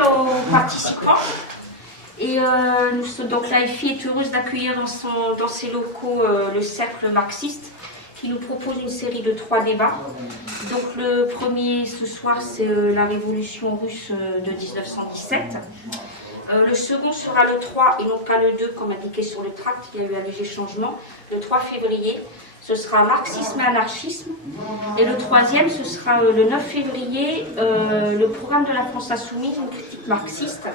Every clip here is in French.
aux participants. Et donc l'AFI est heureuse d'accueillir dans ses locaux le cercle marxiste qui nous propose une série de 3 débats. Donc le premier ce soir, c'est la révolution russe de 1917. Le second sera le 3 et non pas le 2 comme indiqué sur le tract, il y a eu un léger changement. Le 3 février, ce sera marxisme et anarchisme. Et le troisième, ce sera le 9 février, le programme de la France insoumise, une critique marxiste.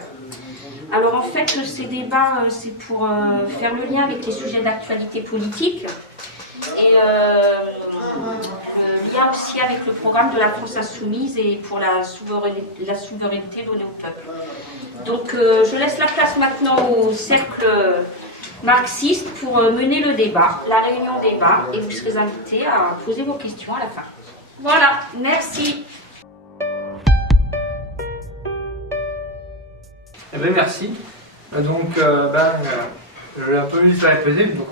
Alors en fait, ces débats, c'est pour faire le lien avec les sujets d'actualité politique et lien aussi avec le programme de la France insoumise et pour la souveraineté donnée au peuple. Donc je laisse la place maintenant au cercle marxiste pour mener le débat, la réunion débat, et vous serez invités à poser vos questions à la fin. Voilà, merci. Eh bien, merci. Donc, je vais un peu lui faire répéter. Donc,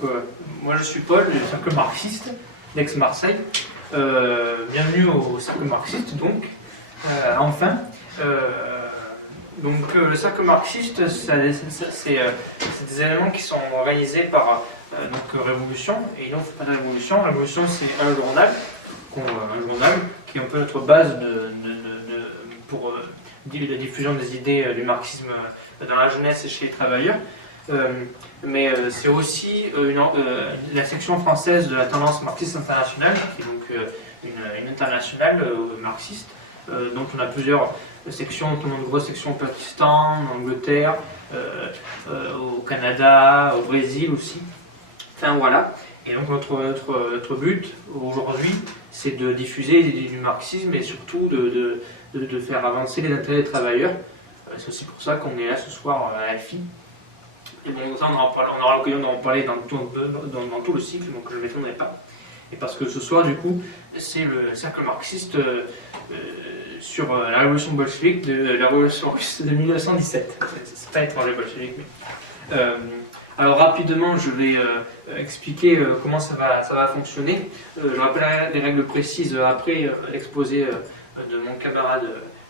moi, je suis Paul, du cercle marxiste d'Aix-Marseille. Bienvenue au cercle marxiste, donc. Enfin. Donc, le cercle marxiste, c'est des éléments qui sont organisés par Révolution. Et donc, c'est pas de Révolution. Révolution, c'est un journal qui est un peu notre base pour la diffusion des idées du marxisme dans la jeunesse et chez les travailleurs. Mais c'est aussi la section française de la tendance marxiste internationale, qui est donc une internationale marxiste, dont on a plusieurs sections, notamment de grosses sections au Pakistan, en Angleterre, au Canada, au Brésil aussi. Enfin voilà. Et donc notre but aujourd'hui, c'est de diffuser les idées du marxisme et surtout de faire avancer les intérêts des travailleurs. C'est aussi pour ça qu'on est là ce soir à l'AFI. Et bon, ça, on aura l'occasion d'en parler dans tout le cycle, donc je ne m'étonnerai pas. Et parce que ce soir, du coup, c'est le cercle marxiste sur la révolution bolchevique, la révolution russe de 1917. C'est pas étrange les bolcheviques, mais... alors rapidement, je vais expliquer comment ça va fonctionner. Je rappellerai les règles précises après l'exposé de mon camarade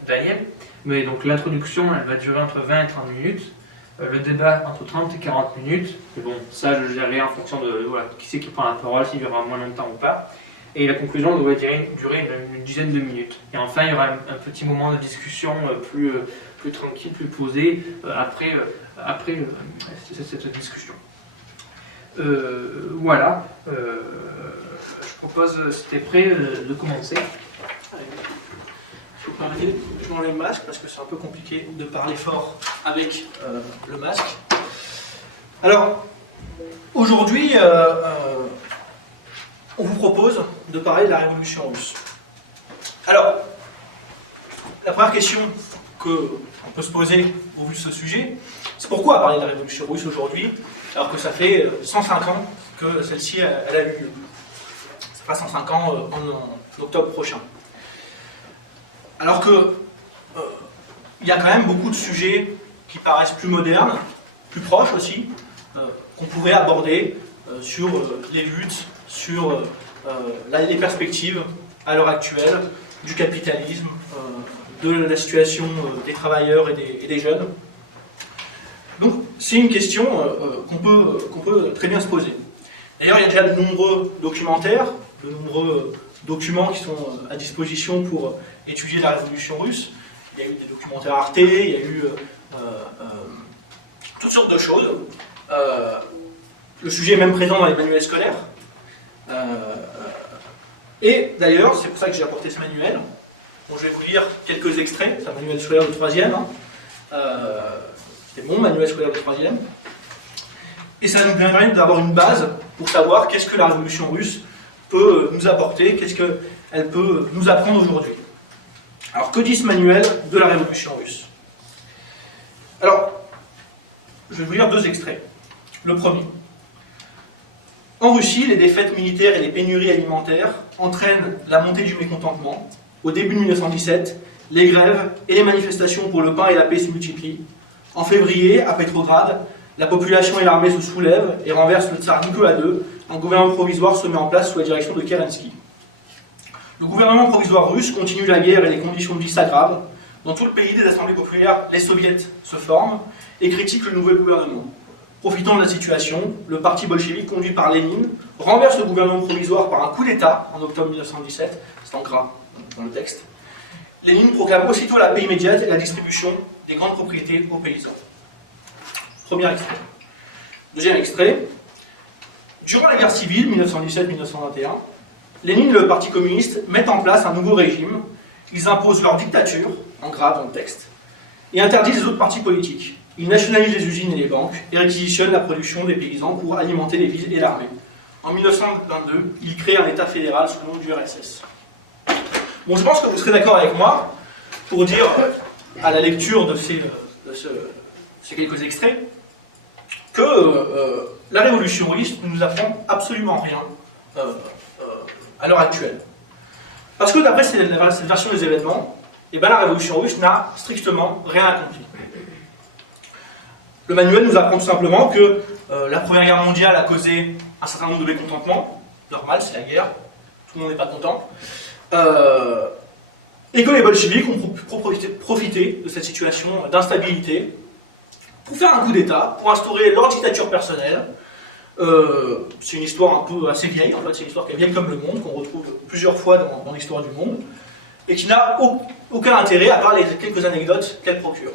Daniel. Mais donc l'introduction, elle va durer entre 20 et 30 minutes. Le débat entre 30 et 40 minutes. Mais bon, ça je gérerai en fonction de qui c'est qui prend la parole, s'il y aura moins longtemps ou pas. Et la conclusion devrait durer une dizaine de minutes. Et enfin, il y aura un petit moment de discussion plus tranquille, plus posé après cette discussion. Voilà. Je propose, si tu es prêt, de commencer. Je vous permettez, je m'enlève le masque parce que c'est un peu compliqué de parler fort avec le masque. Alors, aujourd'hui, on vous propose de parler de la révolution russe. Alors, la première question qu'on peut se poser au vu de ce sujet, c'est pourquoi parler de la révolution russe aujourd'hui, alors que ça fait 105 ans que celle-ci elle a eu lieu. Ça fera 105 ans en octobre prochain. Alors que il y a quand même beaucoup de sujets qui paraissent plus modernes, plus proches aussi, qu'on pourrait aborder sur les luttes, sur les perspectives à l'heure actuelle du capitalisme, de la situation des travailleurs et des jeunes. Donc c'est une question qu'on peut très bien se poser. D'ailleurs, il y a déjà de nombreux documentaires, de nombreux documents qui sont à disposition pour étudier la révolution russe. Il y a eu des documentaires Arte, il y a eu toutes sortes de choses. Le sujet est même présent dans les manuels scolaires. Et d'ailleurs, c'est pour ça que j'ai apporté ce manuel. Bon, je vais vous lire quelques extraits. C'est un manuel scolaire de 3e. C'est mon manuel scolaire de 3e. Et ça nous permet d'avoir une base pour savoir qu'est-ce que la révolution russe peut nous apporter, qu'est-ce qu'elle peut nous apprendre aujourd'hui. Alors, que dit ce manuel de la révolution russe? Alors, je vais vous lire 2 extraits. Le premier. En Russie, les défaites militaires et les pénuries alimentaires entraînent la montée du mécontentement. Au début de 1917, les grèves et les manifestations pour le pain et la paix se multiplient. En février, à Petrograd, la population et l'armée se soulèvent et renversent le tsar Nicolas II. Un gouvernement provisoire se met en place sous la direction de Kerensky. Le gouvernement provisoire russe continue la guerre et les conditions de vie s'aggravent. Dans tout le pays, des assemblées populaires, les soviets, se forment et critiquent le nouvel gouvernement. Profitant de la situation, le parti bolchevique, conduit par Lénine, renverse le gouvernement provisoire par un coup d'État en octobre 1917, c'est en gras dans le texte. Lénine proclame aussitôt la paix immédiate et la distribution des grandes propriétés aux paysans. Premier extrait. Deuxième extrait. Durant la guerre civile 1917-1921, Lénine et le Parti communiste mettent en place un nouveau régime. Ils imposent leur dictature, en gras dans le texte, et interdisent les autres partis politiques. Ils nationalisent les usines et les banques et réquisitionnent la production des paysans pour alimenter les villes et l'armée. En 1922, ils créent un État fédéral sous le nom du RSS. Bon, je pense que vous serez d'accord avec moi pour dire, à la lecture de ces quelques extraits, que la révolution russe ne nous apprend absolument rien à l'heure actuelle. Parce que d'après cette version des événements, eh ben, la révolution russe n'a strictement rien accompli. Le manuel nous apprend tout simplement que la Première Guerre mondiale a causé un certain nombre de mécontentements. Normal, c'est la guerre, tout le monde n'est pas content. Et que les bolcheviks ont profité de cette situation d'instabilité pour faire un coup d'État, pour instaurer leur dictature personnelle. C'est une histoire un peu assez vieille, en fait, c'est une histoire qui est vieille comme le monde, qu'on retrouve plusieurs fois dans l'histoire du monde, et qui n'a aucun intérêt à part les quelques anecdotes qu'elle procure.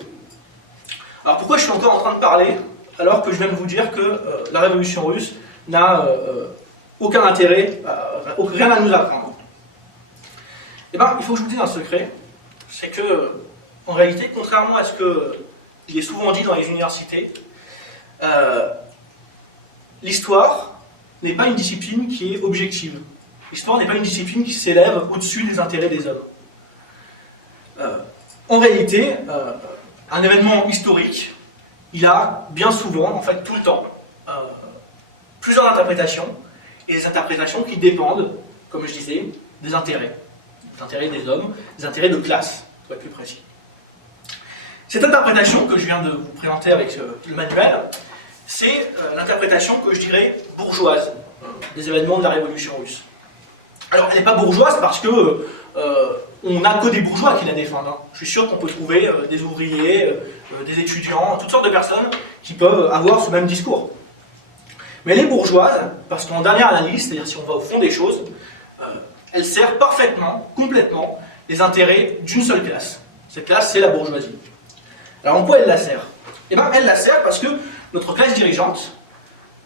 Alors pourquoi je suis encore en train de parler alors que je viens de vous dire que la révolution russe n'a aucun intérêt, rien à nous apprendre? Eh bien, il faut que je vous dise un secret, c'est que, en réalité, contrairement à ce qu'il est souvent dit dans les universités, l'histoire n'est pas une discipline qui est objective. L'histoire n'est pas une discipline qui s'élève au-dessus des intérêts des hommes. En réalité, un événement historique, il a bien souvent, en fait tout le temps, plusieurs interprétations, et des interprétations qui dépendent, comme je disais, des intérêts des hommes, des intérêts de classe, pour être plus précis. Cette interprétation que je viens de vous présenter avec le manuel, c'est l'interprétation que je dirais bourgeoise des événements de la révolution russe. Alors elle n'est pas bourgeoise parce que on n'a que des bourgeois qui la défendent. Hein. Je suis sûr qu'on peut trouver des ouvriers, des étudiants, toutes sortes de personnes qui peuvent avoir ce même discours. Mais elle est bourgeoise parce qu'en dernière analyse, c'est-à-dire si on va au fond des choses, elle sert parfaitement, complètement, les intérêts d'une seule classe. Cette classe, c'est la bourgeoisie. Alors en quoi elle la sert? Eh bien, elle la sert parce que notre classe dirigeante,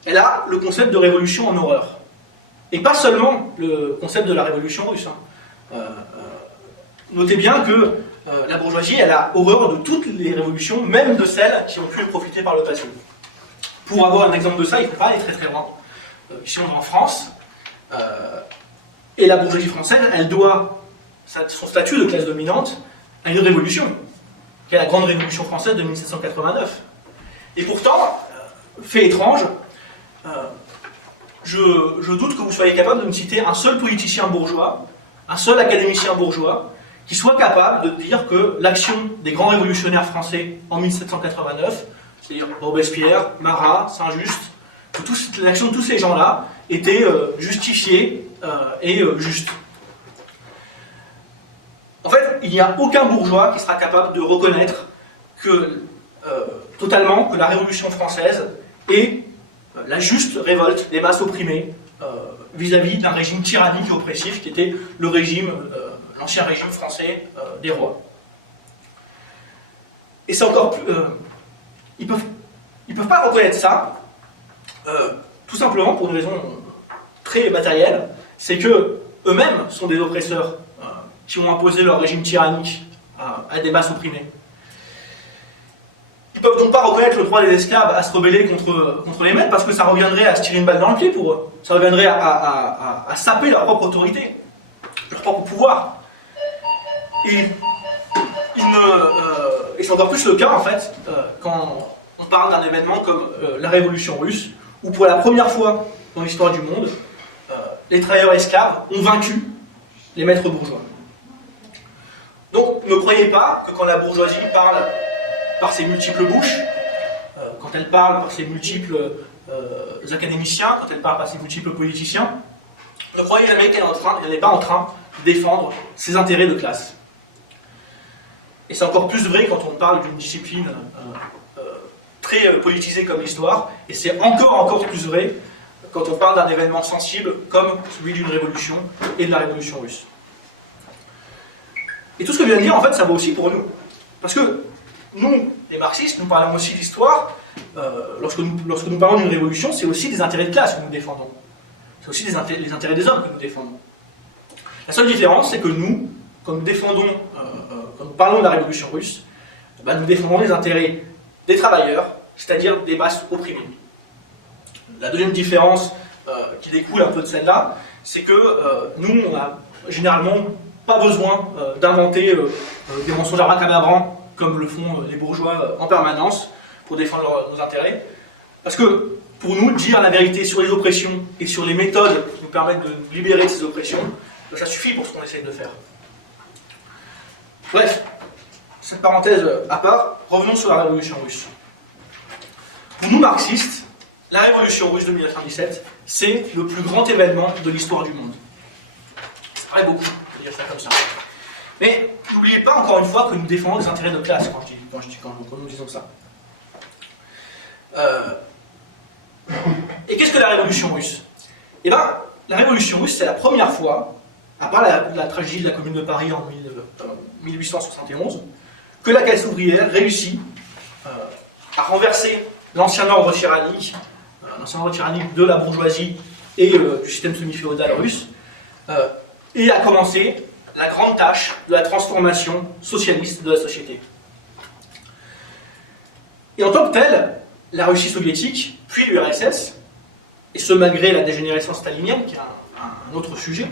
elle a le concept de révolution en horreur. Et pas seulement le concept de la révolution russe. Hein. Notez bien que la bourgeoisie, elle a horreur de toutes les révolutions, même de celles qui ont pu profiter par le passé. Pour avoir un exemple de ça, il ne faut pas aller très très loin. Ici, on est en France, et la bourgeoisie française, elle doit son statut de classe dominante à une révolution, qui est la grande révolution française de 1789. Et pourtant, fait étrange, je doute que vous soyez capable de me citer un seul politicien bourgeois, un seul académicien bourgeois, qui soit capable de dire que l'action des grands révolutionnaires français en 1789, c'est-à-dire Robespierre, Marat, Saint-Just, que l'action de tous ces gens-là était justifiée et juste. En fait, il n'y a aucun bourgeois qui sera capable de reconnaître totalement que la Révolution française est la juste révolte des masses opprimées vis-à-vis d'un régime tyrannique et oppressif qui était le régime, l'ancien régime français des rois. Et c'est encore plus... ils peuvent pas reconnaître ça, tout simplement pour une raison très matérielle, c'est que eux-mêmes sont des oppresseurs qui ont imposé leur régime tyrannique à des masses opprimées. Ils ne peuvent donc pas reconnaître le droit des esclaves à se rebeller contre les maîtres parce que ça reviendrait à se tirer une balle dans le pied pour eux. Ça reviendrait à saper leur propre autorité, leur propre pouvoir. Et c'est encore plus le cas en fait quand on parle d'un événement comme la Révolution russe, où pour la première fois dans l'histoire du monde, les travailleurs esclaves ont vaincu les maîtres bourgeois. Donc ne croyez pas que quand la bourgeoisie parle par ses multiples bouches, quand elle parle par ses multiples académiciens, quand elle parle par ses multiples politiciens, ne croyez jamais qu'elle n'est pas en train de défendre ses intérêts de classe. Et c'est encore plus vrai quand on parle d'une discipline très politisée comme l'histoire, et c'est encore plus vrai quand on parle d'un événement sensible comme celui d'une révolution et de la révolution russe. Et tout ce que je viens de dire, en fait, ça vaut aussi pour nous. Parce que nous, les marxistes, nous parlons aussi d'histoire. Lorsque nous parlons d'une révolution, c'est aussi des intérêts de classe que nous défendons. C'est aussi les intérêts des hommes que nous défendons. La seule différence, c'est que nous, quand nous parlons de la révolution russe, nous défendons les intérêts des travailleurs, c'est-à-dire des masses opprimées. La deuxième différence qui découle un peu de celle-là, c'est que nous, on n'a généralement pas besoin d'inventer des mensonges abracadabrants comme le font les bourgeois en permanence pour défendre nos intérêts. Parce que pour nous, dire la vérité sur les oppressions et sur les méthodes qui nous permettent de nous libérer de ces oppressions, ça suffit pour ce qu'on essaye de faire. Bref, cette parenthèse à part, revenons sur la révolution russe. Pour nous marxistes, la révolution russe de 1917, c'est le plus grand événement de l'histoire du monde. Ça paraît beaucoup de dire ça comme ça. Mais n'oubliez pas encore une fois que nous défendons les intérêts de classe quand nous disons ça. Et qu'est-ce que la révolution russe? Eh bien, la révolution russe, c'est la première fois, à part la tragédie de la Commune de Paris en 1871, que la classe ouvrière réussit à renverser l'ancien ordre tyrannique de la bourgeoisie et du système semi-féodal russe, et à commencer la grande tâche de la transformation socialiste de la société. Et en tant que telle, la Russie soviétique, puis l'URSS, et ce malgré la dégénérescence stalinienne, qui est un autre sujet,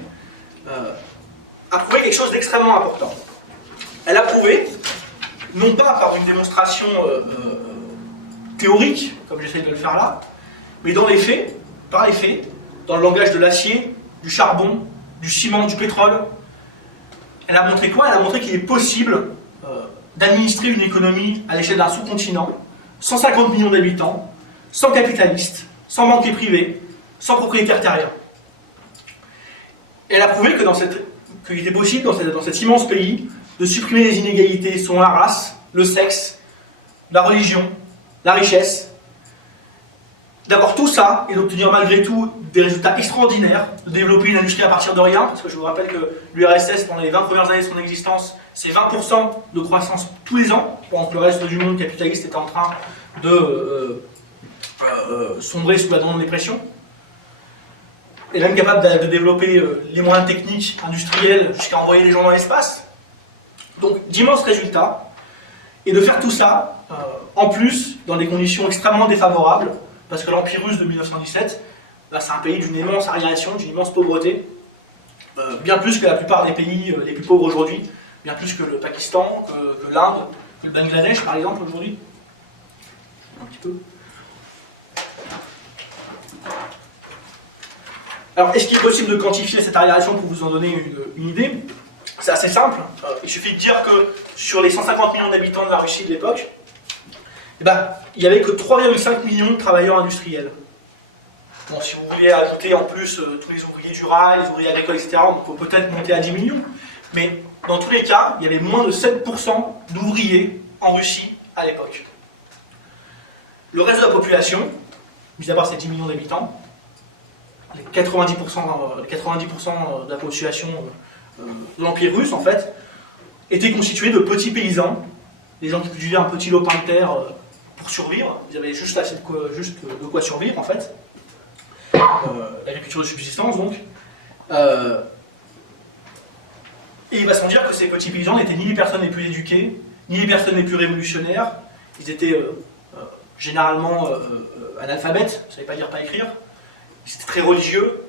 a prouvé quelque chose d'extrêmement important. Elle a prouvé, non pas par une démonstration théorique, comme j'essaie de le faire là, mais dans les faits, par les faits, dans le langage de l'acier, du charbon, du ciment, du pétrole. Elle a montré quoi? Elle a montré qu'il est possible d'administrer une économie à l'échelle d'un sous-continent, 150 millions d'habitants, sans capitalistes, sans banquiers privés, sans propriétaires terriens. Elle a prouvé qu'il était possible dans cet immense pays de supprimer les inégalités selon la race, le sexe, la religion, la richesse, d'avoir tout ça et d'obtenir malgré tout des résultats extraordinaires, de développer une industrie à partir de rien, parce que je vous rappelle que l'URSS, pendant les 20 premières années de son existence, c'est 20% de croissance tous les ans, pendant que le reste du monde capitaliste était en train de sombrer sous la grande dépression. Elle est même capable de développer les moyens techniques, industriels, jusqu'à envoyer les gens dans l'espace. Donc d'immenses résultats, et de faire tout ça, en plus, dans des conditions extrêmement défavorables, parce que l'Empire russe de 1917, c'est un pays d'une immense aliénation, d'une immense pauvreté, bien plus que la plupart des pays les plus pauvres aujourd'hui, bien plus que le Pakistan, que l'Inde, que le Bangladesh par exemple aujourd'hui. Un petit peu. Alors, est-ce qu'il est possible de quantifier cette aliénation pour vous en donner une idée? C'est assez simple. Il suffit de dire que sur les 150 millions d'habitants de la Russie de l'époque, il n'y avait que 3,5 millions de travailleurs industriels. Bon, si vous voulez ajouter en plus tous les ouvriers du rail, les ouvriers agricoles, etc., on peut peut-être monter à 10 millions. Mais dans tous les cas, il y avait moins de 7% d'ouvriers en Russie à l'époque. Le reste de la population, mis à part ces 10 millions d'habitants, les 90% de la population de l'Empire russe, en fait, étaient constitués de petits paysans, des gens qui cultivaient un petit lopin de terre pour survivre. Ils avaient juste de quoi survivre, en fait. L'agriculture de subsistance, donc. Et il va sans dire que ces petits paysans n'étaient ni les personnes les plus éduquées, ni les personnes les plus révolutionnaires. Ils étaient généralement analphabètes, ça ne veut pas dire pas écrire. Ils étaient très religieux,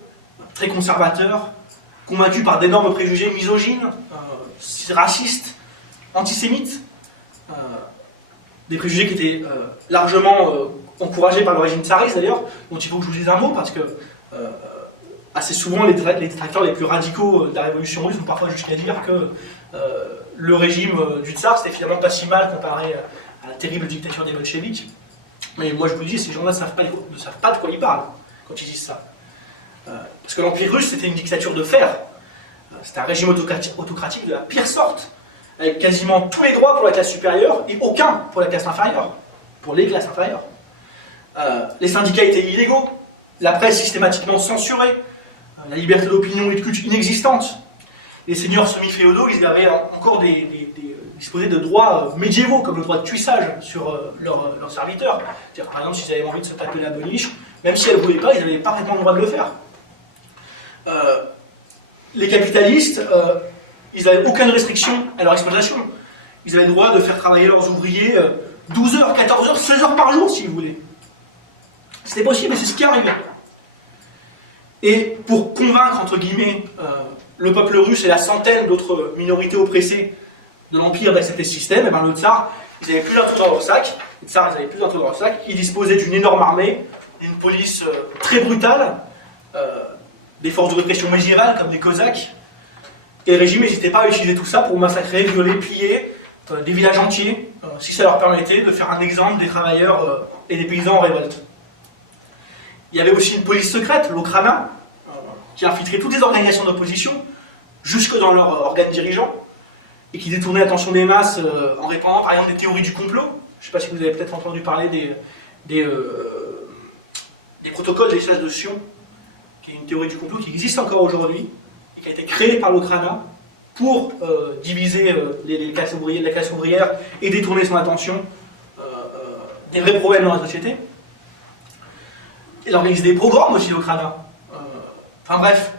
très conservateurs, convaincus par d'énormes préjugés misogynes, racistes, antisémites. Des préjugés qui étaient largement encouragés par le régime tsariste d'ailleurs, dont il faut que je vous dise un mot, parce que assez souvent les détracteurs les plus radicaux de la révolution russe vont parfois jusqu'à dire que le régime du tsar c'était finalement pas si mal comparé à la terrible dictature des bolcheviks. Mais moi je vous le dis, ces gens-là ne savent pas de quoi ils parlent quand ils disent ça. Parce que l'Empire russe c'était une dictature de fer, c'était un régime autocratique de la pire sorte. avec quasiment tous les droits pour la classe supérieure et aucun pour la classe inférieure, pour les classes inférieures. Les syndicats étaient illégaux, la presse systématiquement censurée, la liberté d'opinion et de culte inexistante. Les seigneurs semi-féodaux, ils avaient encore disposaient de droits médiévaux, comme le droit de tuissage sur leurs serviteurs. C'est-à-dire, par exemple, s'ils avaient envie de se taper la boniche, même si elles ne voulaient pas, ils n'avaient pas vraiment le droit de le faire. Les capitalistes, ils n'avaient aucune restriction à leur exploitation. Ils avaient le droit de faire travailler leurs ouvriers 12 heures, 14 heures, 16 heures par jour, si vous voulez. C'était possible, mais c'est ce qui arrivait. Et pour convaincre, entre guillemets, le peuple russe et la centaine d'autres minorités oppressées de l'Empire d'accepter ce système, et ben le tsar, ils n'avaient plus d'un tout dans leur sac. Les tsars, ils n'avaient plus d'un tout dans leur sac. Ils disposaient d'une énorme armée, d'une police très brutale, des forces de répression médiévales comme des Cosaques. Et le régime n'hésitait pas à utiliser tout ça pour massacrer, violer, piller des villages entiers, si ça leur permettait de faire un exemple des travailleurs et des paysans en révolte. Il y avait aussi une police secrète, l'Okhrana, qui infiltrait toutes les organisations d'opposition, jusque dans leurs organes dirigeants, et qui détournait l'attention des masses en répandant par exemple des théories du complot. Je ne sais pas si vous avez peut-être entendu parler des protocoles des sages de Sion, qui est une théorie du complot qui existe encore aujourd'hui, et qui a été créée par l'Okhrana pour diviser les classes ouvrières, la classe ouvrière et détourner son attention des vrais problèmes dans la société. Il organise des pogroms aussi, l'Okhrana. Enfin bref,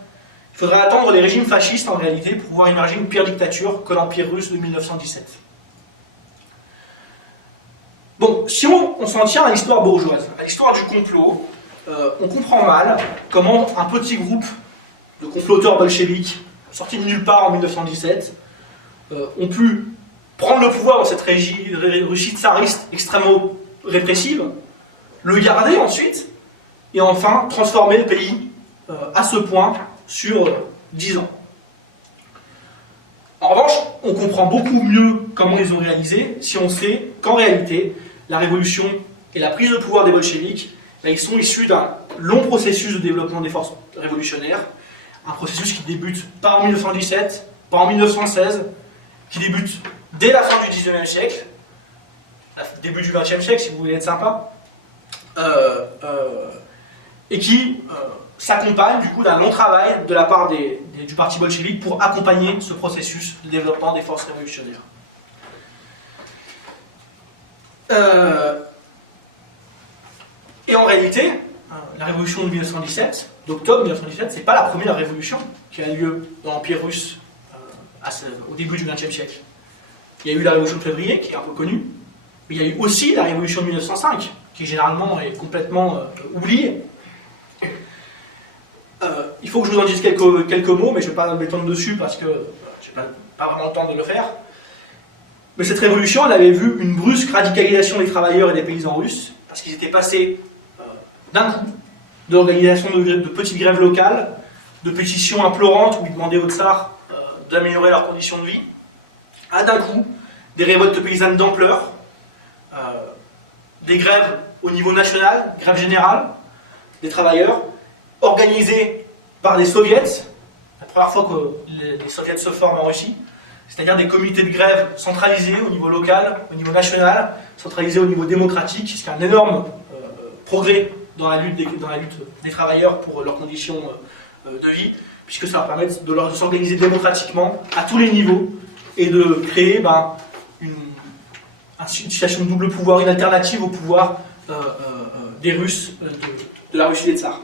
il faudrait attendre les régimes fascistes en réalité pour voir émerger une pire dictature que l'Empire russe de 1917. Bon, si on s'en tient à l'histoire bourgeoise, à l'histoire du complot, on comprend mal comment un petit groupe de comploteurs bolcheviques, sortis de nulle part en 1917, ont pu prendre le pouvoir dans cette Russie tsariste extrêmement répressive, le garder ensuite, et enfin transformer le pays à ce point sur 10 ans. En revanche, on comprend beaucoup mieux comment ils ont réalisé si on sait qu'en réalité, la révolution et la prise de pouvoir des bolcheviks, ils sont issus d'un long processus de développement des forces révolutionnaires, un processus qui débute pas en 1917, pas en 1916, qui débute dès la fin du 19e siècle, début du 20e siècle si vous voulez être sympa, et qui s'accompagne du coup d'un long travail de la part du parti bolchevique pour accompagner ce processus de développement des forces révolutionnaires. Et en réalité, la révolution de 1917, d'octobre 1917, c'est pas la première révolution qui a lieu dans l'Empire russe au début du XXe siècle. Il y a eu la révolution de février, qui est un peu connue, mais il y a eu aussi la révolution de 1905, qui généralement est complètement oubliée. Il faut que je vous en dise quelques mots, mais je ne vais pas m'étendre dessus parce que je n'ai pas vraiment le temps de le faire. Mais cette révolution, elle avait vu une brusque radicalisation des travailleurs et des paysans russes, parce qu'ils étaient passés d'un coup de l'organisation de petites grèves locales, de pétitions implorantes où ils demandaient au tsar d'améliorer leurs conditions de vie, à d'un coup des révoltes paysannes d'ampleur, des grèves au niveau national, grève générale des travailleurs, organisées par des soviets, la première fois que les soviets se forment en Russie, c'est-à-dire des comités de grève centralisés au niveau local, au niveau national, centralisés au niveau démocratique, ce qui est un énorme progrès dans la lutte des travailleurs pour leurs conditions de vie, puisque ça va permettre de s'organiser démocratiquement à tous les niveaux et de créer une situation de double pouvoir, une alternative au pouvoir des Russes, de la Russie des tsars.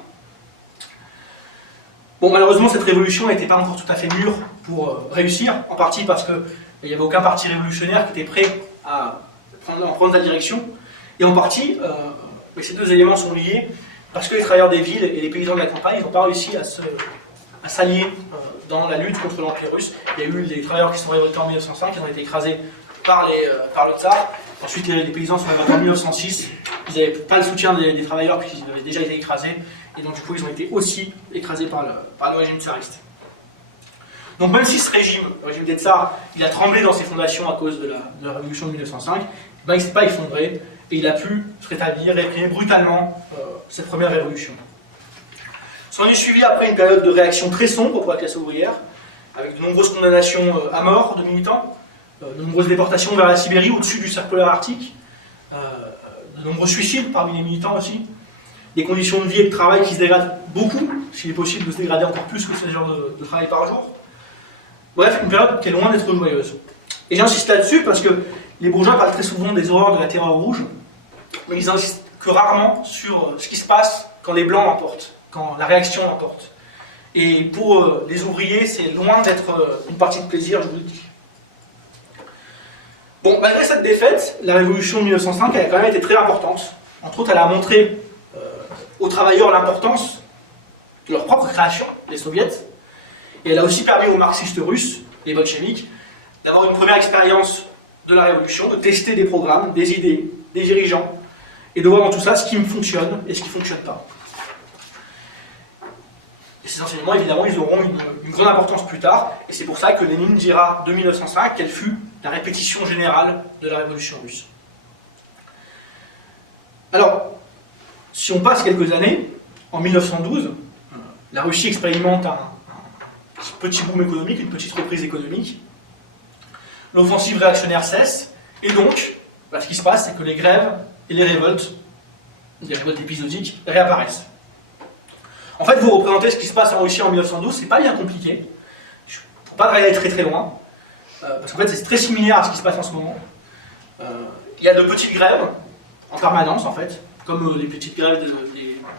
Bon, malheureusement, cette révolution n'était pas encore tout à fait mûre pour réussir, en partie parce qu'il n'y avait aucun parti révolutionnaire qui était prêt à prendre la direction, et en partie, ces deux éléments sont liés, parce que les travailleurs des villes et les paysans de la campagne n'ont pas réussi à s'allier dans la lutte contre l'Empire russe. Il y a eu des travailleurs qui sont révoltés en 1905, qui ont été écrasés par le tsar. Ensuite, les paysans sont révoltés en 1906. Ils n'avaient pas le soutien des travailleurs puisqu'ils avaient déjà été écrasés. Et donc, du coup, ils ont été aussi écrasés par le régime tsariste. Donc, même si ce régime, le régime des tsars, il a tremblé dans ses fondations à cause de la révolution de 1905, il ne s'est pas effondré et il a pu se rétablir, réprimer brutalement cette première révolution. S'en est suivi après une période de réaction très sombre pour la classe ouvrière, avec de nombreuses condamnations à mort de militants, de nombreuses déportations vers la Sibérie, au-dessus du cercle polaire arctique, de nombreux suicides parmi les militants aussi, des conditions de vie et de travail qui se dégradent beaucoup, s'il est possible de se dégrader encore plus que ce genre de travail par jour. Bref, une période qui est loin d'être joyeuse. Et j'insiste là-dessus parce que les bourgeois parlent très souvent des horreurs de la terreur rouge, mais ils insistent que rarement sur ce qui se passe quand les blancs l'emportent, quand la réaction l'emporte. Et pour les ouvriers, c'est loin d'être une partie de plaisir, je vous le dis. Bon, malgré cette défaite, la révolution de 1905 elle a quand même été très importante. Entre autres, elle a montré aux travailleurs l'importance de leur propre création, les soviets, et elle a aussi permis aux marxistes russes, les bolcheviks, d'avoir une première expérience de la révolution, de tester des programmes, des idées, des dirigeants, et de voir dans tout ça ce qui fonctionne et ce qui ne fonctionne pas. Et ces enseignements, évidemment, ils auront une grande importance plus tard, et c'est pour ça que Lénine dira de 1905 qu'elle fut la répétition générale de la révolution russe. Alors, si on passe quelques années, en 1912, la Russie expérimente un petit boom économique, une petite reprise économique. L'offensive réactionnaire cesse, et donc, ce qui se passe, c'est que les grèves et les révoltes épisodiques, réapparaissent. En fait, vous représentez ce qui se passe en Russie en 1912, c'est pas bien compliqué. Il ne faut pas aller très très loin, parce qu'en fait, c'est très similaire à ce qui se passe en ce moment. Il y a de petites grèves, en permanence en fait, comme les petites grèves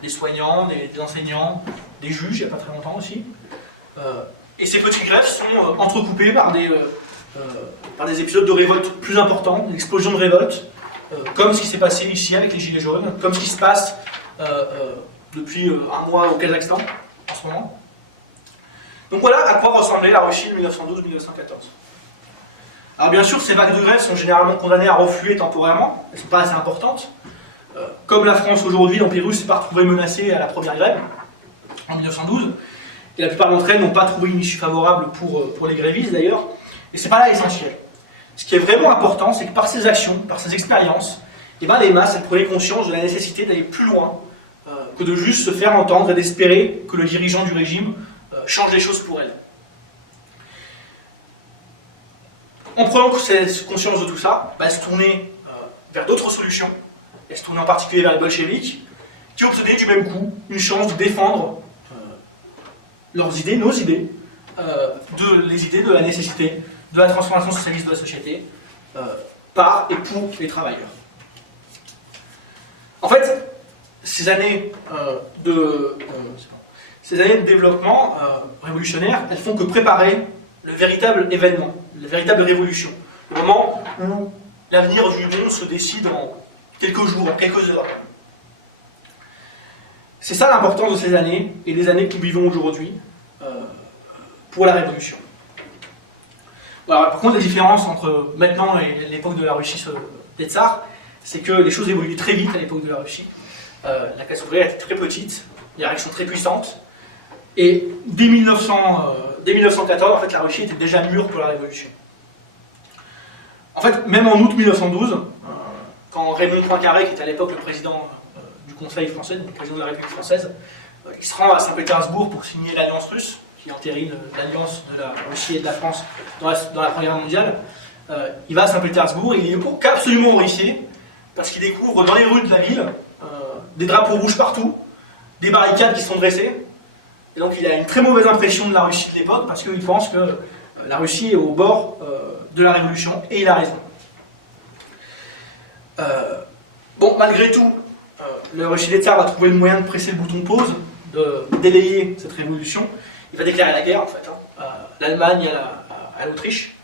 des soignants, des enseignants, des juges, il n'y a pas très longtemps aussi. Et ces petites grèves sont entrecoupées par des épisodes de révolte plus importants, d'explosions de révolte, comme ce qui s'est passé ici avec les Gilets jaunes, comme ce qui se passe depuis un mois au Kazakhstan en ce moment. Donc voilà à quoi ressemblait la Russie de 1912-1914. Alors bien sûr, ces vagues de grève sont généralement condamnées à refluer temporairement, elles ne sont pas assez importantes. Comme la France aujourd'hui, l'Empire russe s'est pas retrouvé menacé à la première grève, en 1912, et la plupart d'entre elles n'ont pas trouvé une issue favorable pour les grévistes d'ailleurs, et c'est pas là l'essentiel. Ce qui est vraiment important, c'est que par ces actions, par ces expériences, les masses elles prenaient conscience de la nécessité d'aller plus loin que de juste se faire entendre et d'espérer que le dirigeant du régime change les choses pour elles. En prenant conscience de tout ça, elles se tournaient vers d'autres solutions, elles se tournaient en particulier vers les bolcheviks, qui obtenaient du même coup une chance de défendre leurs idées, nos idées, les idées de la nécessité de la transformation socialiste de la société par et pour les travailleurs. En fait, ces années de développement révolutionnaire, elles font que préparer le véritable événement, la véritable révolution, le moment où l'avenir du monde se décide en quelques jours, en quelques heures. C'est ça l'importance de ces années et des années que nous vivons aujourd'hui pour la révolution. Alors, par contre, la différence entre maintenant et l'époque de la Russie des tsars, c'est que les choses évoluent très vite à l'époque de la Russie. La classe ouvrière était très petite, les réactions très puissantes, et dès 1914, en fait, la Russie était déjà mûre pour la révolution. En fait, même en août 1912, quand Raymond Poincaré, qui était à l'époque le président du Conseil français, le président de la République française, il se rend à Saint-Pétersbourg pour signer l'alliance russe, qui entérine l'alliance de la Russie et de la France dans la Première Guerre mondiale. Il va à Saint-Pétersbourg et il est absolument horrifié parce qu'il découvre dans les rues de la ville des drapeaux rouges partout, des barricades qui sont dressées. Et donc il a une très mauvaise impression de la Russie de l'époque parce qu'il pense que la Russie est au bord de la révolution, et il a raison. Bon, malgré tout, le régime des tsars va trouver le moyen de presser le bouton pause, de délayer cette révolution. Il va déclarer la guerre en fait, à l'Allemagne et à l'Autriche.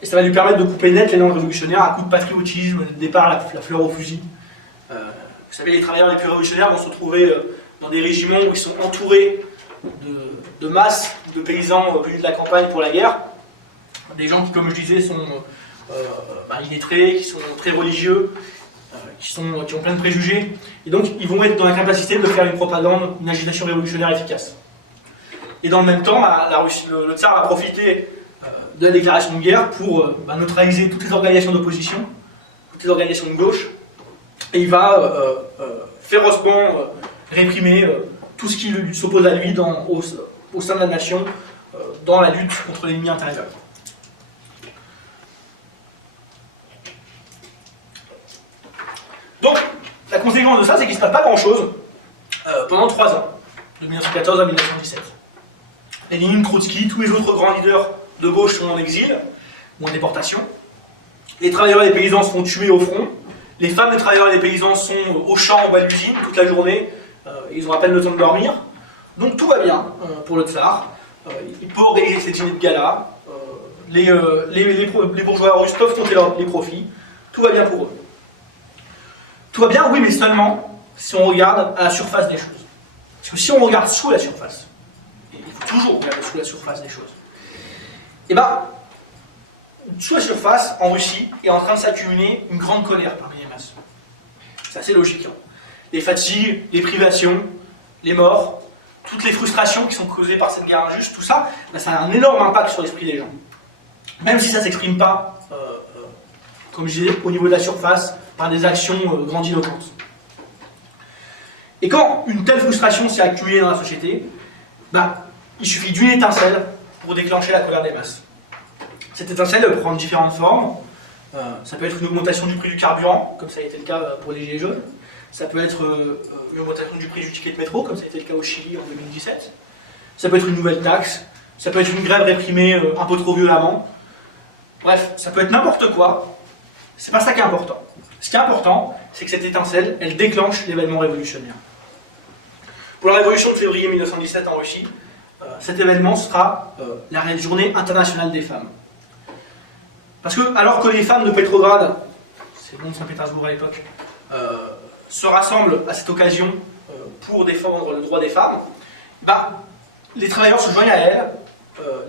Et ça va lui permettre de couper net l'élan révolutionnaire à coup de patriotisme, de départ la fleur au fusil. Vous savez, les travailleurs les plus révolutionnaires vont se retrouver dans des régiments où ils sont entourés de masses de paysans venus de la campagne pour la guerre. Des gens qui, comme je disais, sont illettrés, qui sont très religieux, qui ont plein de préjugés. Et donc, ils vont être dans la capacité de faire une propagande, une agitation révolutionnaire efficace. Et dans le même temps, le tsar a profité de la déclaration de guerre pour neutraliser toutes les organisations d'opposition, toutes les organisations de gauche, et il va férocement réprimer tout ce qui s'oppose à lui au sein de la nation, dans la lutte contre l'ennemi intérieur. La conséquence de ça, c'est qu'il ne se passe pas grand-chose pendant 3 ans, de 1914 à 1917. Lénine, Trotsky, tous les autres grands leaders de gauche sont en exil ou en déportation. Les travailleurs et les paysans se font tuer au front. Les femmes des travailleurs et des paysans sont au champ ou à l'usine toute la journée. Ils ont à peine le temps de dormir. Donc tout va bien pour le tsar. Il peut organiser ses dîners de gala. Les bourgeois russes peuvent compter les profits. Tout va bien pour eux. Tout va bien, oui, mais seulement si on regarde à la surface des choses. Parce que si on regarde sous la surface, et il faut toujours regarder sous la surface des choses, et bien, sous la surface, en Russie, est en train de s'accumuler une grande colère parmi les masses. C'est assez logique. Hein. Les fatigues, les privations, les morts, toutes les frustrations qui sont causées par cette guerre injuste, tout ça, ben, ça a un énorme impact sur l'esprit des gens. Même si ça ne s'exprime pas, comme je disais, au niveau de la surface, par des actions grandiloquentes. Et quand une telle frustration s'est accumulée dans la société, ben, il suffit d'une étincelle pour déclencher la colère des masses. Cette étincelle peut prendre différentes formes. Ça peut être une augmentation du prix du carburant, comme ça a été le cas pour les Gilets jaunes. Ça peut être une augmentation du prix du ticket de métro, comme ça a été le cas au Chili en 2017. Ça peut être une nouvelle taxe. Ça peut être une grève réprimée un peu trop violemment. Bref, ça peut être n'importe quoi. C'est pas ça qui est important. Ce qui est important, c'est que cette étincelle, elle déclenche l'événement révolutionnaire. Pour la révolution de février 1917 en Russie, cet événement sera la journée internationale des femmes. Parce que, alors que les femmes de Pétrograd, c'est le nom de Saint-Pétersbourg à l'époque, se rassemblent à cette occasion pour défendre le droit des femmes, bah, les travailleurs se joignent à elles,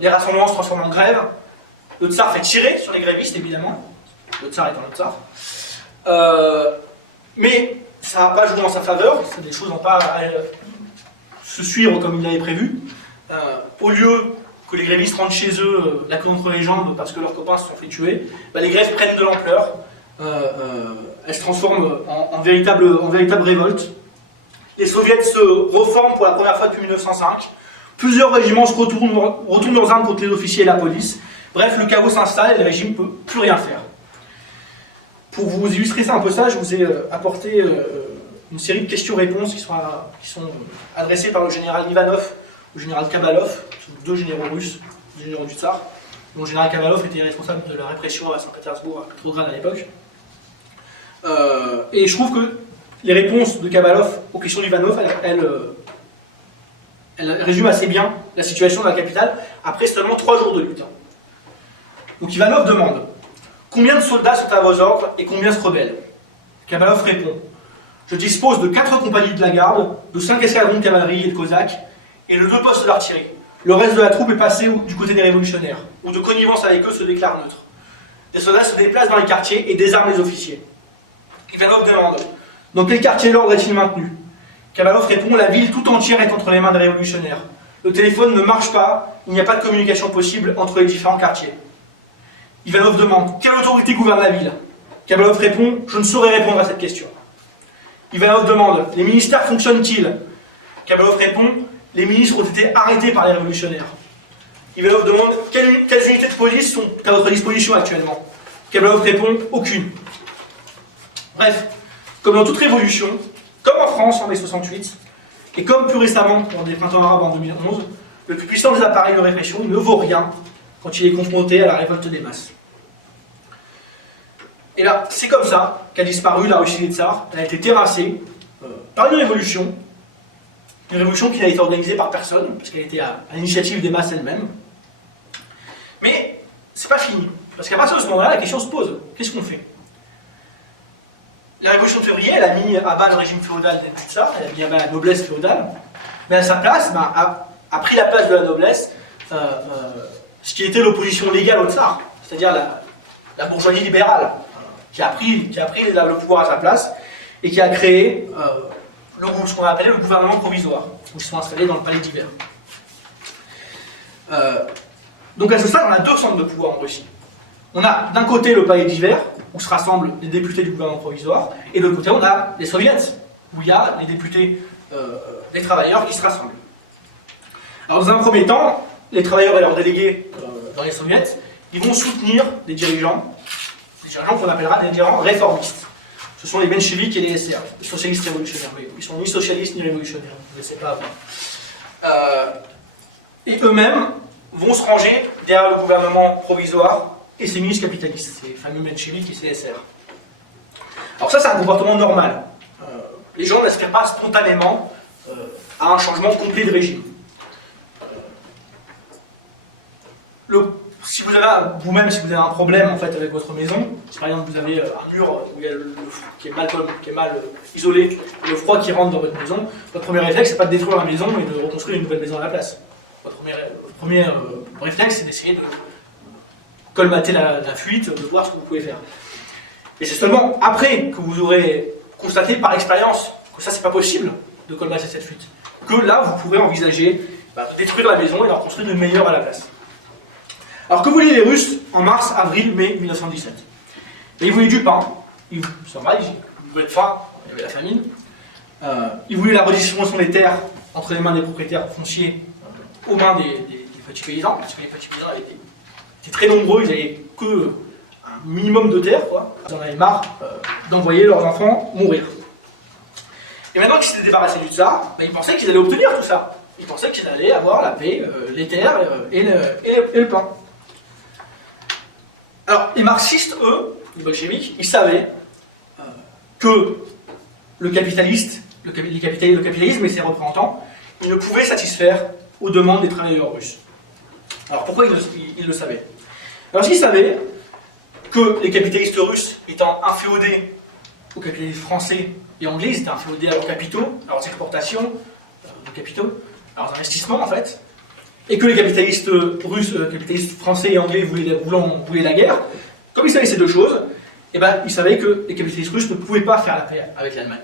les rassemblements se transforment en grève, le tsar fait tirer sur les grévistes, évidemment, le tsar étant le tsar, mais ça n'a pas joué en sa faveur, des choses n'ont pas se suivre comme il l'avait prévu. Au lieu que les grévistes rentrent chez eux la queue entre les jambes parce que leurs copains se sont fait tuer, bah, les grèves prennent de l'ampleur, elles se transforment en véritable révolte. Les soviets se reforment pour la première fois depuis 1905, plusieurs régiments se retournent leurs armes contre les officiers et la police. Bref, le chaos s'installe et le régime ne peut plus rien faire. Pour vous illustrer ça un peu ça, je vous ai apporté une série de questions-réponses qui sont adressées par le général Ivanov, le général Kabalov, deux généraux russes, deux généraux du tsar, dont le général Kabalov était responsable de la répression à Saint-Pétersbourg, à Petrograd à l'époque. Et je trouve que les réponses de Kabalov aux questions d'Ivanov, elles résument assez bien la situation de la capitale après seulement 3 jours de lutte. Donc Ivanov demande « Combien de soldats sont à vos ordres et combien se rebellent ?» Kabalov répond « Je dispose de 4 compagnies de la garde, de 5 escadrons de cavalerie et de cosaques, et de 2 postes d'artillerie. Le reste de la troupe est passé du côté des révolutionnaires, ou de connivence avec eux se déclare neutre. Les soldats se déplacent dans les quartiers et désarment les officiers. » Ivanov demande « Dans quel quartier l'ordre est-il maintenu ?» Kabalov répond « La ville tout entière est entre les mains des révolutionnaires. Le téléphone ne marche pas, il n'y a pas de communication possible entre les différents quartiers. » Ivanov demande « Quelle autorité gouverne la ville ?» Kabalov répond « Je ne saurais répondre à cette question. » Ivanov demande « Les ministères fonctionnent-ils ?» Kabalov répond « Les ministres ont été arrêtés par les révolutionnaires. » Ivanov demande « Quelles unités de police sont à votre disposition actuellement ?» Kabalov répond « Aucune. » Bref, comme dans toute révolution, comme en France en mai 68, et comme plus récemment dans les printemps arabes en 2011, le plus puissant des appareils de répression ne vaut rien quand il est confronté à la révolte des masses. Et là, c'est comme ça qu'a disparu la Russie des tsars. Elle a été terrassée par une révolution qui n'a été organisée par personne, parce qu'elle était à l'initiative des masses elles-mêmes. Mais c'est pas fini, parce qu'à partir de ce moment-là, la question se pose, qu'est-ce qu'on fait? La révolution de février, elle a mis à bas le régime féodal des tsars, elle a mis à bas la noblesse féodale, mais à sa place, a pris la place de la noblesse ce qui était l'opposition légale au tsar, c'est-à-dire la bourgeoisie libérale, qui a pris le pouvoir à sa place et qui a créé ce qu'on a appelé le gouvernement provisoire, où ils sont installés dans le palais d'hiver. Donc à ce stade, on a 2 centres de pouvoir en Russie. On a d'un côté le palais d'hiver, où se rassemblent les députés du gouvernement provisoire, et de l'autre côté, on a les soviets, où il y a les députés des travailleurs qui se rassemblent. Alors dans un premier temps, les travailleurs et leurs délégués dans les soviets, ils vont soutenir des dirigeants qu'on appellera des dirigeants réformistes. ce sont les mencheviks et les SR, les socialistes révolutionnaires. Mais ils sont ni socialistes ni révolutionnaires, je ne sais pas avant. Et eux-mêmes vont se ranger derrière le gouvernement provisoire et ses ministres capitalistes, ces fameux mencheviks et ces SR. Alors ça, c'est un comportement normal. Les gens n'aspirent pas spontanément à un changement complet de régime. Si vous avez vous-même, si vous avez un problème en fait avec votre maison, si par exemple vous avez un mur où il y a qui est mal isolé, et le froid qui rentre dans votre maison, votre premier réflexe c'est pas de détruire la maison mais de reconstruire une nouvelle maison à la place. Votre premier réflexe c'est d'essayer de colmater la fuite, de voir ce que vous pouvez faire. Et c'est seulement après que vous aurez constaté par expérience que ça c'est pas possible de colmater cette fuite, que là vous pourrez envisager de détruire la maison et d'en construire une meilleure à la place. Alors que voulaient les Russes en mars, avril, mai 1917? Et ils voulaient du pain, ils voulaient de faim, il y avait la famine, ils voulaient la redistribution des terres entre les mains des propriétaires fonciers aux mains des petits paysans, parce que les petits paysans étaient très nombreux, ils n'avaient que un minimum de terre, quoi. Ils en avaient marre d'envoyer leurs enfants mourir. Et maintenant qu'ils s'étaient débarrassés du tsar, ils pensaient qu'ils allaient obtenir tout ça. Ils pensaient qu'ils allaient avoir la paix, les terres et le pain. Alors, les marxistes, eux, les bolcheviks, ils savaient que le capitalisme et ses représentants, ils ne pouvaient satisfaire aux demandes des travailleurs russes. Alors, pourquoi ils le savaient? Alors, ils savaient que les capitalistes russes étant inféodés aux capitalistes français et anglais, ils étaient inféodés à leurs capitaux, à leurs exportations de capitaux, à leurs investissements en fait, et que les capitalistes russes, capitalistes français et anglais voulaient la guerre, comme ils savaient ces deux choses, ils savaient que les capitalistes russes ne pouvaient pas faire la paix avec l'Allemagne.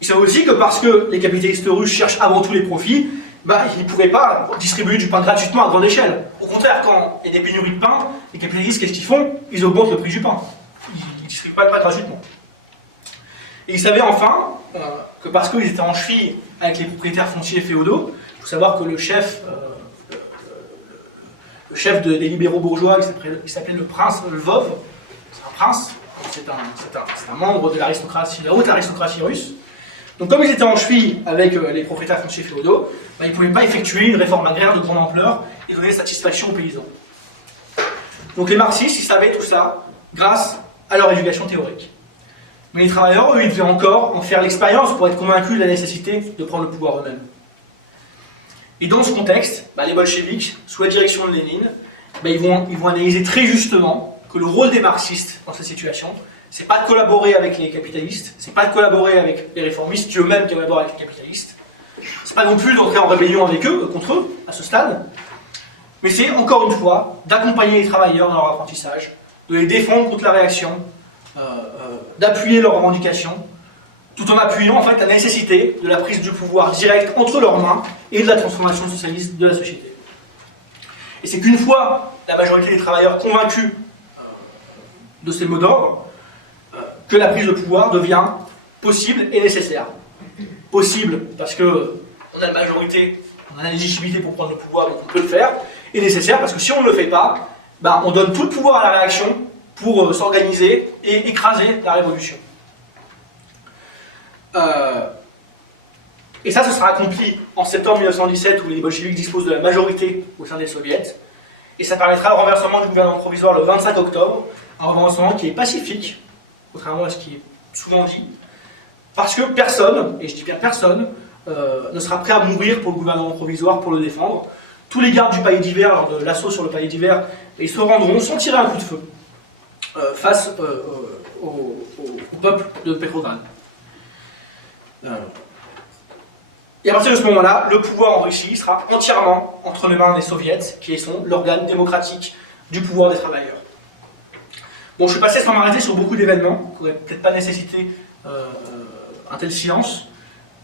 Ils savaient aussi que parce que les capitalistes russes cherchent avant tout les profits, ils ne pourraient pas distribuer du pain gratuitement à grande échelle. Au contraire, quand il y a des pénuries de pain, les capitalistes, qu'est-ce qu'ils font? Ils augmentent le prix du pain. Ils ne distribuent pas le pain gratuitement. Et ils savaient enfin que parce qu'ils étaient en cheville avec les propriétaires fonciers féodaux, il faut savoir que le chef des libéraux bourgeois, il s'appelait le prince Lvov, c'est un prince, c'est un membre de l'aristocratie, la haute aristocratie russe. Donc comme ils étaient en cheville avec les propriétaires fonciers féodaux, ils ne pouvaient pas effectuer une réforme agraire de grande ampleur et donner satisfaction aux paysans. Donc les marxistes, ils savaient tout ça grâce à leur éducation théorique. Mais les travailleurs, eux, ils devaient encore en faire l'expérience pour être convaincus de la nécessité de prendre le pouvoir eux-mêmes. Et dans ce contexte, les bolcheviks, sous la direction de Lénine, ils vont analyser très justement que le rôle des marxistes dans cette situation, c'est pas de collaborer avec les capitalistes, c'est pas de collaborer avec les réformistes qui eux-mêmes collaborent avec les capitalistes, c'est pas non plus d'entrer en rébellion avec eux, contre eux, à ce stade, mais c'est encore une fois d'accompagner les travailleurs dans leur apprentissage, de les défendre contre la réaction, d'appuyer leurs revendications, tout en appuyant en fait la nécessité de la prise du pouvoir direct entre leurs mains et de la transformation socialiste de la société. Et c'est qu'une fois la majorité des travailleurs convaincus de ces mots d'ordre, que la prise de pouvoir devient possible et nécessaire. Possible parce qu'on a la majorité, on a la légitimité pour prendre le pouvoir, donc on peut le faire, et nécessaire parce que si on ne le fait pas, on donne tout le pouvoir à la réaction pour s'organiser et écraser la révolution. Et ça, ce sera accompli en septembre 1917 où les bolcheviks disposent de la majorité au sein des soviets. Et ça permettra le renversement du gouvernement provisoire le 25 octobre, un renversement qui est pacifique, contrairement à ce qui est souvent dit, parce que personne, et je dis bien personne, ne sera prêt à mourir pour le gouvernement provisoire pour le défendre. Tous les gardes du palais d'hiver, lors de l'assaut sur le palais d'hiver, ils se rendront sans tirer un coup de feu face au peuple de Petrograd. Et à partir de ce moment-là, le pouvoir en Russie sera entièrement entre les mains des soviets, qui sont l'organe démocratique du pouvoir des travailleurs. Bon, je suis passé sans m'arrêter sur beaucoup d'événements, qui n'auraient peut-être pas nécessité un tel silence.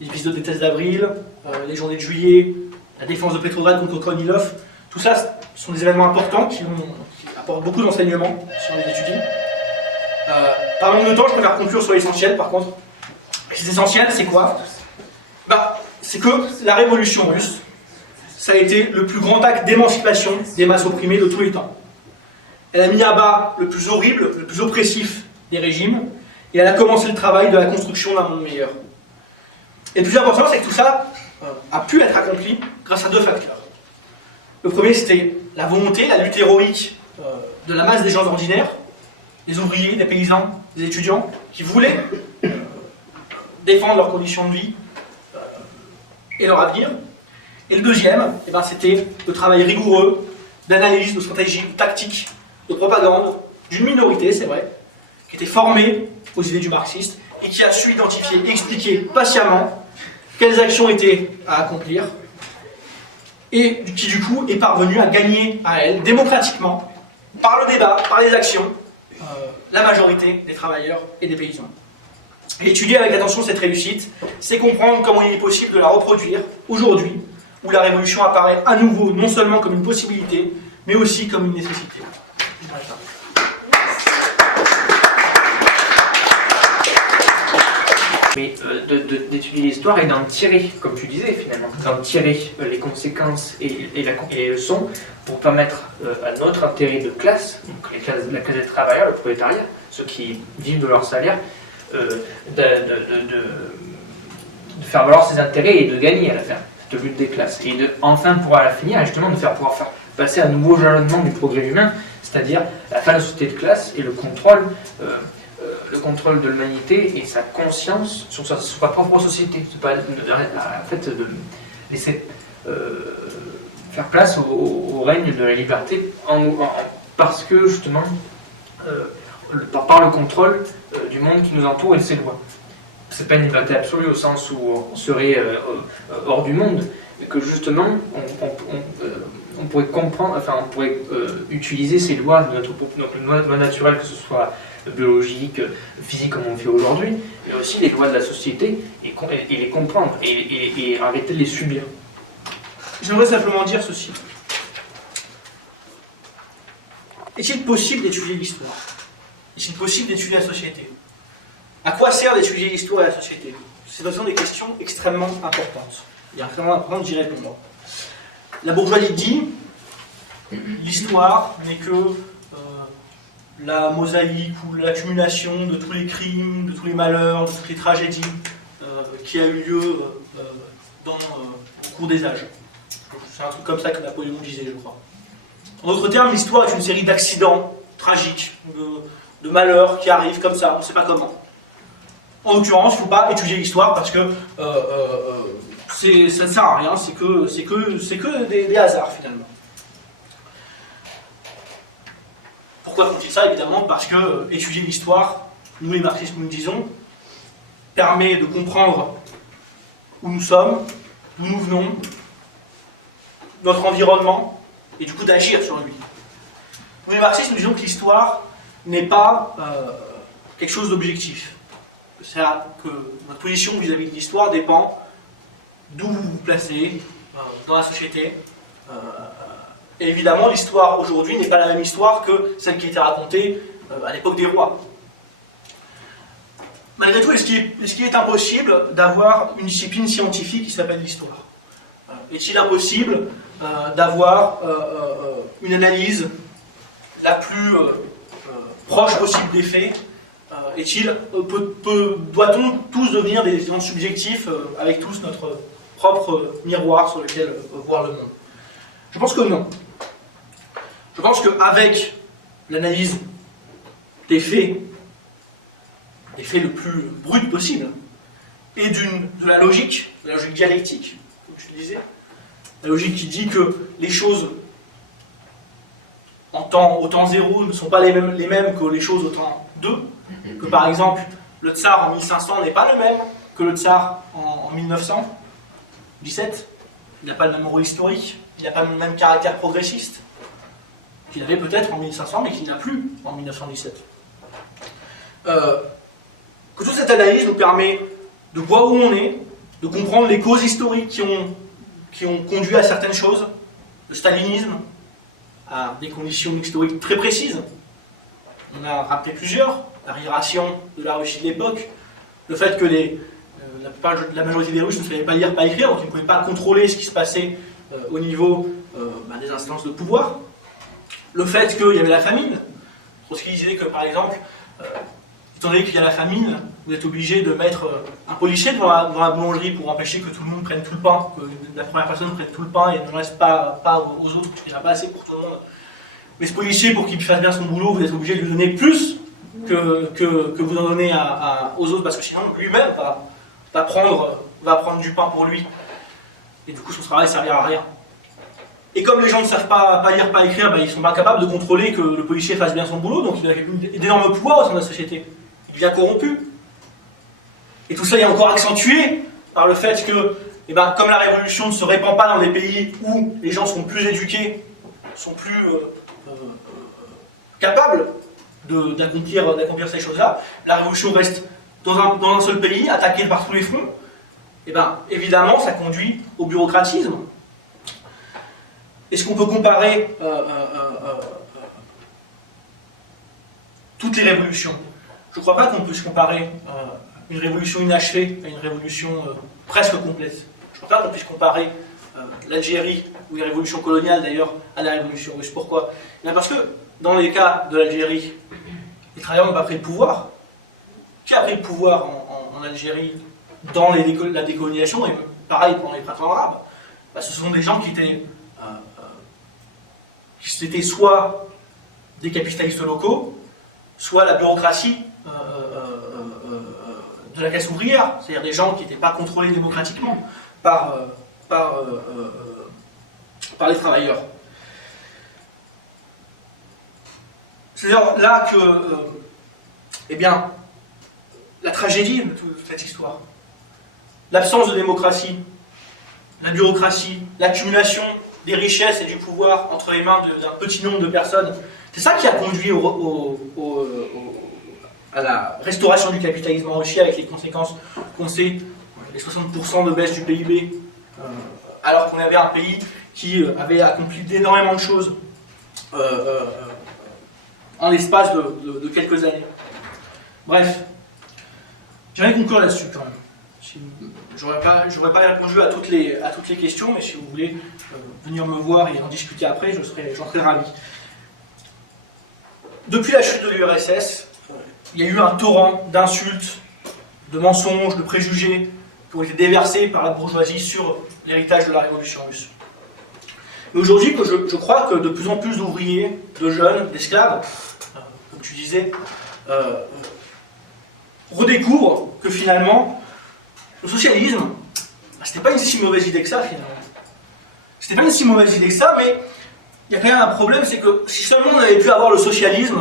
L'épisode des 13 d'avril, les journées de juillet, la défense de Petrograd contre Kornilov, tout ça sont des événements importants qui apportent beaucoup d'enseignements si on les étudie. Par manque de temps, je préfère conclure sur l'essentiel par contre. L'essentiel, c'est quoi? C'est que la révolution russe, ça a été le plus grand acte d'émancipation des masses opprimées de tous les temps. Elle a mis à bas le plus horrible, le plus oppressif des régimes, et elle a commencé le travail de la construction d'un monde meilleur. Et le plus important, c'est que tout ça a pu être accompli grâce à deux facteurs. Le premier, c'était la volonté, la lutte héroïque de la masse des gens ordinaires, des ouvriers, des paysans, des étudiants, qui voulaient défendre leurs conditions de vie et leur avenir. Et le deuxième, c'était le travail rigoureux d'analyse, de stratégie, de tactique, de propagande d'une minorité, c'est vrai, qui était formée aux idées du marxiste et qui a su identifier et expliquer patiemment quelles actions étaient à accomplir et qui du coup est parvenue à gagner à elle, démocratiquement, par le débat, par les actions, la majorité des travailleurs et des paysans. Et étudier avec attention cette réussite, c'est comprendre comment il est possible de la reproduire aujourd'hui, où la révolution apparaît à nouveau non seulement comme une possibilité, mais aussi comme une nécessité. Mais d'étudier l'histoire et d'en tirer, comme tu disais finalement, d'en tirer les conséquences et les leçons pour permettre à notre intérêt de classe, donc la classe des travailleurs, le prolétariat, ceux qui vivent de leur salaire, de faire valoir ses intérêts et de gagner à la fin, cette lutte des classes. Et enfin, pour à la finir, justement, de pouvoir faire passer un nouveau jalonnement du progrès humain, c'est-à-dire la fin de la société de classe et le contrôle de l'humanité et sa conscience sur sa propre société. C'est pas en fait de laisser faire place au règne de la liberté parce que justement par le contrôle du monde qui nous entoure et de ses lois. C'est pas une liberté absolue au sens où on serait hors du monde, mais que justement on pourrait comprendre, enfin on pourrait utiliser ces lois de notre loi naturelle, que ce soit biologique, physique comme on fait aujourd'hui, mais aussi les lois de la société et les comprendre et arrêter de les subir. J'aimerais simplement dire ceci. Est-il possible d'étudier l'histoire? Est-il possible d'étudier la société? À quoi sert d'étudier l'histoire et la société? Ce sont des questions extrêmement importantes. Il est extrêmement important d'y répondre. La bourgeoisie dit l'histoire n'est que la mosaïque ou l'accumulation de tous les crimes, de tous les malheurs, de toutes les tragédies qui a eu lieu au cours des âges. C'est un truc comme ça que Napoléon disait, je crois. En d'autres termes, l'histoire est une série d'accidents tragiques, de malheurs qui arrivent comme ça, on ne sait pas comment. En l'occurrence, il ne faut pas étudier l'histoire parce que ça ne sert à rien, c'est que des hasards finalement. Pourquoi font-ils ça? Évidemment parce que étudier l'histoire, nous les marxistes nous le disons, permet de comprendre où nous sommes, d'où nous venons, notre environnement, et du coup d'agir sur lui. Nous les marxistes nous disons que l'histoire n'est pas quelque chose d'objectif. C'est-à-dire que notre position vis-à-vis de l'histoire dépend d'où vous vous placez dans la société. Et évidemment, l'histoire aujourd'hui n'est pas la même histoire que celle qui était racontée à l'époque des rois. Malgré tout, est-ce qu'il est impossible d'avoir une discipline scientifique qui s'appelle l'histoire? Est-il impossible d'avoir une analyse la plus proche possible des faits? Doit-on tous devenir des gens subjectifs avec tous notre propre miroir sur lequel voir le monde? Je pense que non. Je pense qu'avec l'analyse des faits le plus brut possible, et de la logique dialectique, comme je le disais, la logique qui dit que les choses au temps zéro ne sont pas les mêmes que les choses au temps 2, que par exemple le tsar en 1500 n'est pas le même que le tsar en 1917, il n'a pas le même rôle historique, il n'a pas le même caractère progressiste qu'il avait peut-être en 1500 mais qu'il n'a plus en 1917. Que toute cette analyse nous permet de voir où on est, de comprendre les causes historiques qui ont conduit à certaines choses, le stalinisme, à des conditions historiques très précises. On a rappelé plusieurs, l'arriération de la Russie de l'époque, le fait que la majorité des Russes ne savaient pas lire, pas écrire, donc ils ne pouvaient pas contrôler ce qui se passait au niveau des instances de pouvoir, le fait qu'il y avait la famine. Trotsky disait que, par exemple, étant donné qu'il y a la famine, vous êtes obligé de mettre un policier devant la boulangerie pour empêcher que tout le monde prenne tout le pain, que la première personne prenne tout le pain et ne reste pas aux autres, parce qu'il n'y en a pas assez pour tout le monde. Mais ce policier, pour qu'il fasse bien son boulot, vous êtes obligé de lui donner plus que vous en donnez aux autres, parce que sinon lui-même va prendre du pain pour lui. Et du coup, son travail ne servira à rien. Et comme les gens ne savent pas lire, pas écrire, ils ne sont pas capables de contrôler que le policier fasse bien son boulot, donc il a d'énormes pouvoirs au sein de la société. Il devient corrompu. Et tout ça est encore accentué par le fait que, comme la révolution ne se répand pas dans des pays où les gens sont plus éduqués, sont plus capables d'accomplir ces choses-là, la révolution reste dans un seul pays, attaquée par tous les fronts, évidemment, ça conduit au bureaucratisme. Est-ce qu'on peut comparer toutes les révolutions? Je ne crois pas qu'on puisse comparer une révolution inachevée à une révolution presque complète. Je ne crois pas qu'on puisse comparer l'Algérie, ou les révolutions coloniales d'ailleurs, à la révolution russe. Pourquoi? Parce que dans les cas de l'Algérie, les travailleurs n'ont pas pris le pouvoir. Qui a pris le pouvoir en Algérie dans la décolonisation, et pareil pendant les printemps arabes? Ce sont des gens qui étaient soit des capitalistes locaux, soit la bureaucratie de la classe ouvrière, c'est-à-dire des gens qui n'étaient pas contrôlés démocratiquement par les travailleurs. C'est là que, la tragédie de toute cette histoire, l'absence de démocratie, la bureaucratie, l'accumulation des richesses et du pouvoir entre les mains d'un petit nombre de personnes, c'est ça qui a conduit à la restauration du capitalisme en Russie, avec les conséquences qu'on sait, les 60% de baisse du PIB, alors qu'on avait un pays qui avait accompli énormément de choses en l'espace de quelques années. Bref, j'aimerais conclure là-dessus quand même. J'aurais pas répondu à toutes les questions, mais si vous voulez venir me voir et en discuter après, j'en serais ravi. Depuis la chute de l'URSS, il y a eu un torrent d'insultes, de mensonges, de préjugés qui ont été déversés par la bourgeoisie sur l'héritage de la révolution russe. Et aujourd'hui, je crois que de plus en plus d'ouvriers, de jeunes, d'esclaves, comme tu disais, redécouvrent que finalement, le socialisme, c'était pas une si mauvaise idée que ça, finalement. C'était pas une si mauvaise idée que ça, mais il y a quand même un problème, c'est que si seulement on avait pu avoir le socialisme,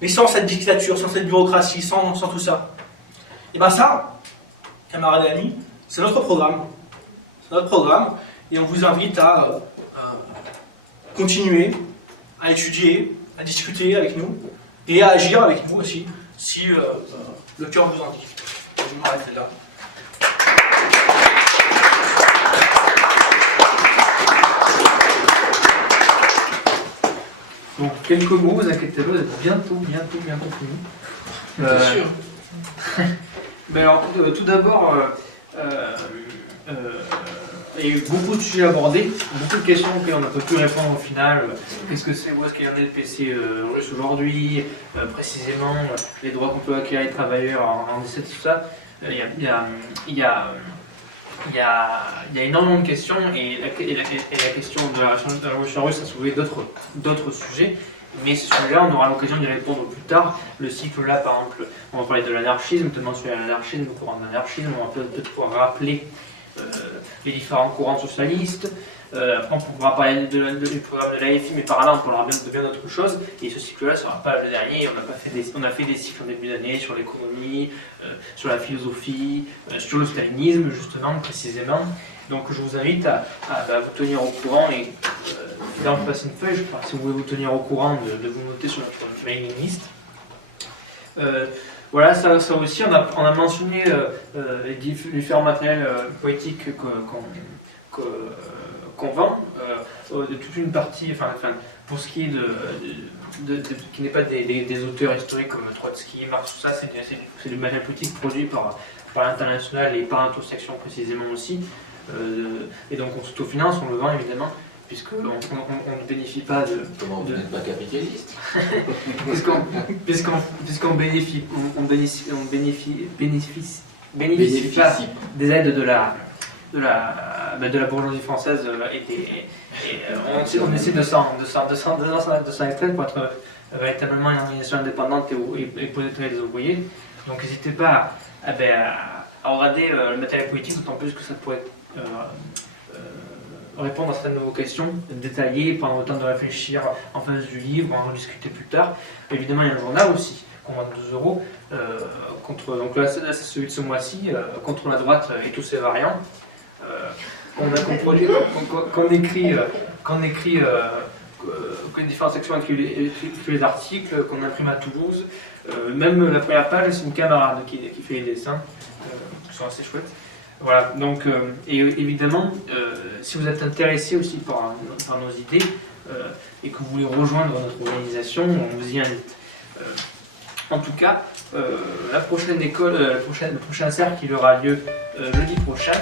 mais sans cette dictature, sans cette bureaucratie, sans tout ça, et ça, camarades et amis, c'est notre programme. C'est notre programme, et on vous invite à continuer, à étudier, à discuter avec nous, et à agir avec nous aussi, si le cœur vous en dit. Je vais m'arrêter là. Donc quelques mots, vous inquiétez pas, vous êtes bientôt fini. Bien sûr. Mais alors, tout d'abord, il y a eu beaucoup de sujets abordés, beaucoup de questions auxquelles on n'a pas pu répondre au final. Qu'est-ce que c'est, où est-ce qu'il y en a le PC russe aujourd'hui, précisément, les droits qu'on peut acquérir les travailleurs en 17, tout ça. Il y a énormément de questions, et la question de la révolution russe a soulevé d'autres sujets, mais celui-là, on aura l'occasion d'y répondre plus tard. Le cycle là, par exemple, on va parler de l'anarchisme, notamment sur l'anarchisme, le courant de l'anarchisme, on va peut-être pouvoir rappeler les différents courants socialistes. Après, on pourra parler du programme de l'AFI, mais par là, on parlera de bien d'autres choses. Et ce cycle-là ne sera pas le dernier. On a fait des cycles en début d'année sur l'économie, sur la philosophie, sur le stalinisme, justement, précisément. Donc, je vous invite à vous tenir au courant. Et là, on passe une feuille, je crois, si vous voulez vous tenir au courant, de vous noter sur notre mailing list. Voilà, ça aussi, on a mentionné les différents matériels poétiques qu'on vend, de toute une partie, pour ce qui est qui n'est pas des auteurs historiques comme Trotsky, Marx, tout ça, c'est du matériel politique produit par l'international et par l'introspection précisément aussi. Et donc on s'autofinance, on le vend évidemment, puisqu'on ne bénéficie pas de... Comment vous n'êtes pas capitaliste? puisqu'on bénéficie pas des aides de la bourgeoisie française on essaie de s'en extraire pour être véritablement une organisation indépendante et protéger les ouvriers. Donc n'hésitez pas à regarder le matériel politique, d'autant plus que ça pourrait répondre à certaines de vos questions, détailler, prendre le temps de réfléchir en face du livre, en discuter plus tard. Évidemment, il y a un journal aussi, qu'on vend 12 euros, donc là c'est celui de ce mois-ci, contre la droite et tous ses variants, qu'on écrit les différentes sections écrit les articles, qu'on imprime à Toulouse. Même la première page, c'est une camarade qui fait les dessins, qui sont assez chouettes. Voilà, donc, et évidemment, si vous êtes intéressé aussi par nos idées et que vous voulez rejoindre notre organisation, on vous y invite. En tout cas, la prochaine école, le prochain cercle, il aura lieu jeudi prochain.